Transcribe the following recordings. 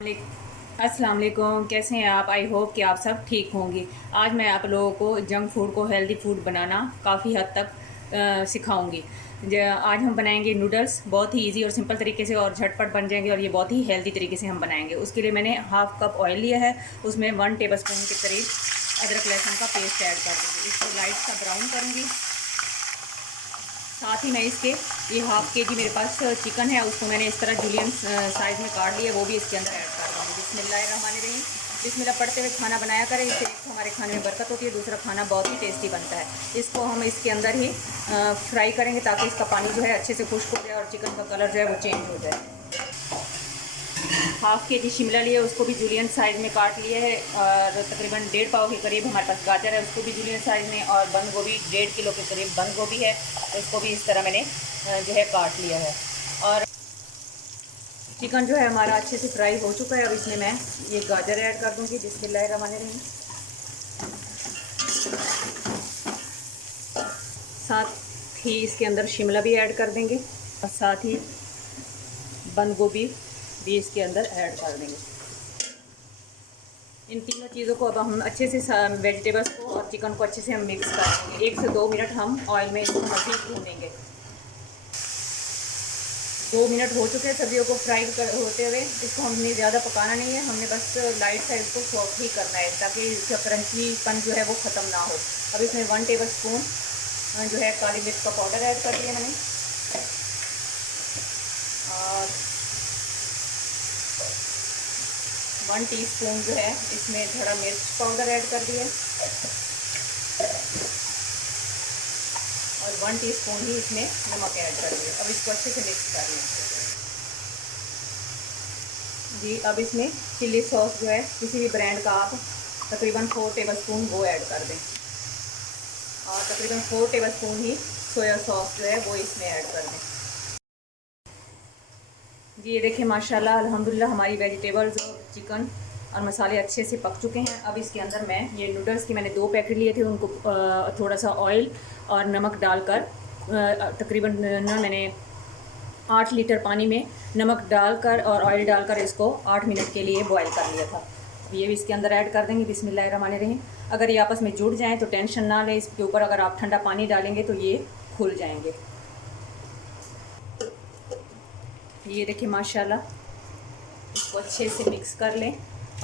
अस्सलाम वालेकुम, कैसे हैं आप? आई होप कि आप सब ठीक होंगे। आज मैं आप लोगों को जंक फूड को हेल्दी फूड बनाना काफ़ी हद तक सिखाऊंगी। आज हम बनाएंगे नूडल्स, बहुत ही इजी और सिंपल तरीके से और झटपट बन जाएंगे और ये बहुत ही हेल्दी तरीके से हम बनाएंगे। उसके लिए मैंने हाफ़ कप ऑयल लिया है, उसमें 1 टेबलस्पून के करीब अदरक लहसुन का पेस्ट ऐड कर दूँगी। इसको लाइट सा ब्राउन करूँगी। साथ ही मैं इसके ये हाफ़ के जी मेरे पास चिकन है, उसको मैंने इस तरह जूलियन साइज़ में काट लिया, वो भी इसके अंदर ऐड कर दूँगी। बिस्मिल्लाहिर्रहमानिर्रहीम। बिस्मिल्लाह पढ़ते हुए खाना बनाया करें, इससे एक तो हमारे खाने में बरकत होती है, दूसरा खाना बहुत ही टेस्टी बनता है। इसको हम इसके अंदर ही फ्राई करेंगे ताकि इसका पानी जो है अच्छे से खुश्क हो जाए और चिकन का कलर जो है वो चेंज हो जाए। हाफ़ के जी शिमला लिए, उसको भी जूलियन साइज़ में काट लिए है और तकरीबन 1.5 पाव के करीब हमारे पास गाजर है, उसको भी जूलियन साइज़ में, और बंद गोभी 1.5 किलो के करीब बंद गोभी है, तो इसको भी इस तरह मैंने जो है काट लिया है। और चिकन जो है हमारा अच्छे से फ्राई हो चुका है। अब इसमें मैं ये गाजर ऐड कर दूँगी। बिस्मिल्लाहिर्रहमानिर्रहीम। साथ ही इसके अंदर शिमला भी ऐड कर देंगे और साथ ही बंद गोभी भी इसके अंदर ऐड कर देंगे। इन तीनों चीज़ों को अब हम अच्छे से वेजिटेबल्स को और चिकन को अच्छे से हम मिक्स कर देंगे। 1 से 2 मिनट हम ऑयल में इसको मज़ीद भूनेंगे। 2 मिनट हो चुके हैं सब्जियों को फ्राई होते हुए। इसको हमने ज़्यादा पकाना नहीं है, हमने बस लाइट सा इसको सॉफ्ट ही करना है ताकि इसका क्रंचीपन जो है वो ख़त्म ना हो। अब इसमें 1 टेबलस्पून जो है काली मिर्च का पाउडर ऐड कर दिया मैंने, और 1 टीस्पून जो है इसमें धड़ा मिर्च पाउडर ऐड कर दिया, और 1 टीस्पून ही इसमें नमक ऐड कर दिया। अब इसको अच्छे से मिक्स कर लें जी। अब इसमें चिल्ली सॉस जो है किसी भी ब्रांड का आप तकरीबन 4 टेबलस्पून वो ऐड कर दें, और तकरीबन 4 टेबलस्पून ही सोया सॉस जो है वो इसमें ऐड कर दें जी। ये देखिए माशाल्लाह अल्हम्दुलिल्लाह हमारी वेजिटेबल्स और चिकन और मसाले अच्छे से पक चुके हैं। अब इसके अंदर मैं ये नूडल्स की मैंने 2 पैकेट लिए थे, उनको थोड़ा सा ऑयल और नमक डालकर तकरीबन मैंने 8 लीटर पानी में नमक डालकर और ऑयल डालकर इसको 8 मिनट के लिए बॉयल कर लिया था। ये भी इसके अंदर ऐड कर देंगे। बिस्मिल्लाहिर्रहमानिर्रहीम। अगर ये आपस में जुड़ जाएँ तो टेंशन ना लें, इसके ऊपर अगर आप ठंडा पानी डालेंगे तो ये खुल जाएंगे। ये देखिए माशाल्लाह, इसको अच्छे से मिक्स कर लें।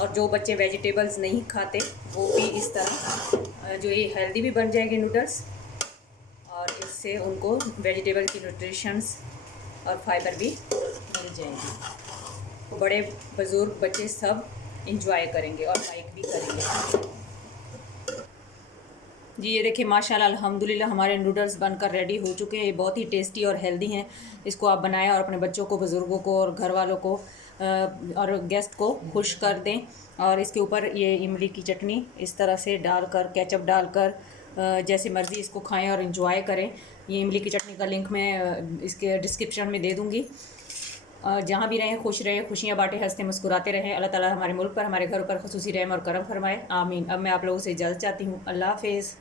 और जो बच्चे वेजिटेबल्स नहीं खाते वो भी इस तरह जो ये हेल्दी भी बन जाएंगे नूडल्स, और इससे उनको वेजिटेबल की न्यूट्रिशंस और फाइबर भी मिल जाएंगी। तो बड़े बुज़ुर्ग बच्चे सब इंजॉय करेंगे और लाइक भी करेंगे जी। ये देखिए माशाल्लाह अल्हम्दुलिल्लाह हमारे नूडल्स बनकर रेडी हो चुके हैं। ये बहुत ही टेस्टी और हेल्दी हैं। इसको आप बनाएं और अपने बच्चों को, बुज़ुर्गों को और घर वालों को और गेस्ट को खुश कर दें। और इसके ऊपर ये इमली की चटनी इस तरह से डालकर, केचप डालकर जैसे मर्ज़ी इसको खाएं और इन्जॉय करें। ये इमली की चटनी का लिंक मैं इसके डिस्क्रिप्शन में दे दूँगी। जहाँ भी रहें खुश रहें, खुशियाँ बांटें, हंसते मुस्कुराते रहें। अल्लाह ताला हमारे मुल्क पर, हमारे घरों पर ख़ुसूसी रहम और करम फरमाए, आमीन। अब मैं आप लोगों से इजाज़त चाहती हूँ। अल्लाह हाफ़िज़।